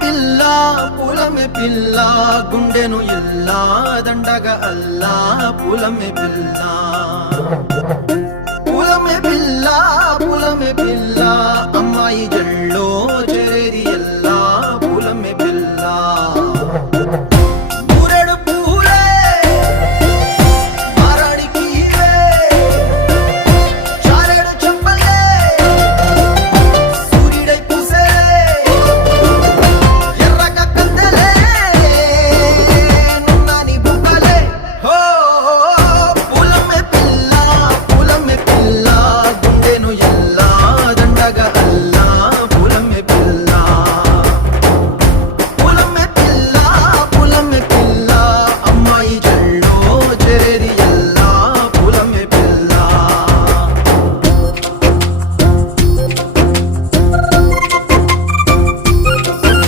పిల్ల పూలమే పిల్ల గుండెను ఇల్లా దండగ అల్లా పూలమే పిల్ల పూలమే పిల్ల పూలమే పిల్ల అమ్మాయి జల్ల